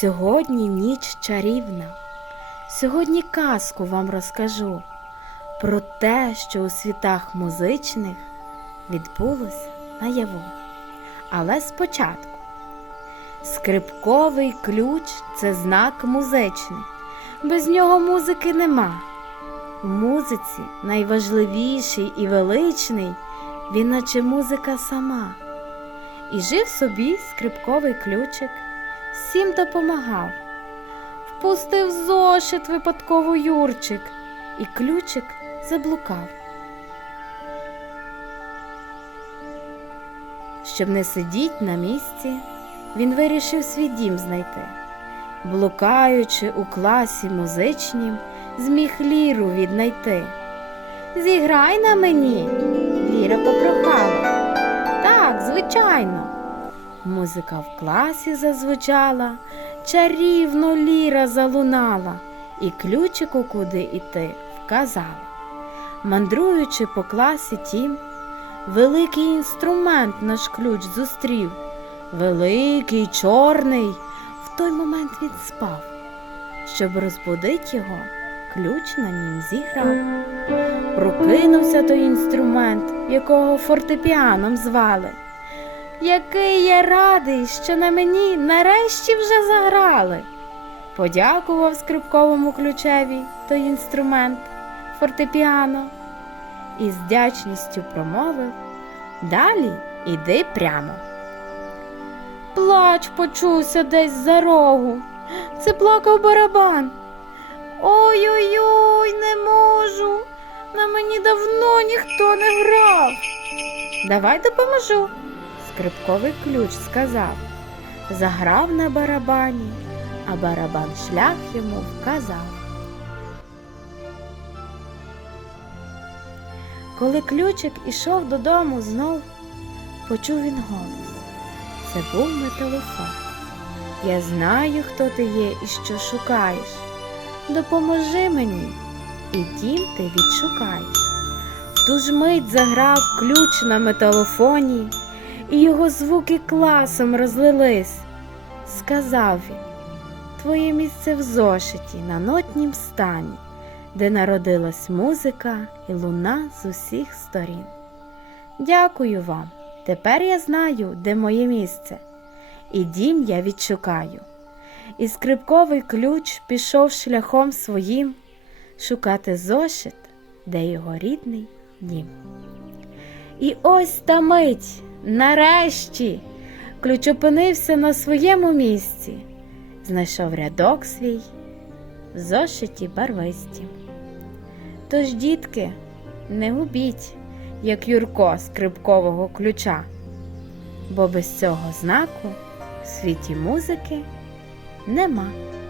Сьогодні ніч чарівна, сьогодні казку вам розкажу про те, що у світах музичних відбулося наяву. Але спочатку скрипковий ключ це знак музичний, без нього музики нема. В музиці найважливіший і величний, він наче музика сама. І жив собі скрипковий ключик всім допомагав, впустив зошит випадково Юрчик, і ключик заблукав. Щоб не сидіть на місці, він вирішив свій дім знайти. Блукаючи у класі музичнім, зміг ліру віднайти. Зіграй на мені, Ліра попрохала. Так, звичайно. Музика в класі зазвучала, чарівно ліра залунала, і ключику куди йти, вказала. Мандруючи по класі тім, великий інструмент наш ключ зустрів. Великий, чорний, в той момент він спав. Щоб розбудить його, ключ на нім зіграв. Прокинувся той інструмент, якого фортепіаном звали. Який я радий, що на мені нарешті вже заграли. Подякував скрипковому ключеві той інструмент фортепіано і з вдячністю промовив Далі іди прямо. Плач почувся десь за рогу. Це плакав барабан. Ой-ой-ой, не можу. На мені давно ніхто не грав. Давай допоможу скрипковий ключ сказав Заграв на барабані, а барабан шлях йому вказав. Коли ключик ішов додому знов, почув він голос. Це був металофон. Я знаю, хто ти є і що шукаєш. Допоможи мені і дім ти відшукаєш. Ту ж мить заграв ключ на металофоні і його звуки класом розлились. Сказав він Твоє місце в зошиті на нотнім стані, де народилась музика і луна з усіх сторін. Дякую вам, тепер я знаю, де моє місце, і дім я відшукаю. І скрипковий ключ пішов шляхом своїм шукати зошит, де його рідний дім. І ось та мить. Нарешті ключ опинився на своєму місці, знайшов рядок свій зошиті барвисті. Тож, дітки, не губіть, як Юрко скрипкового ключа, бо без цього знаку в світі музики нема.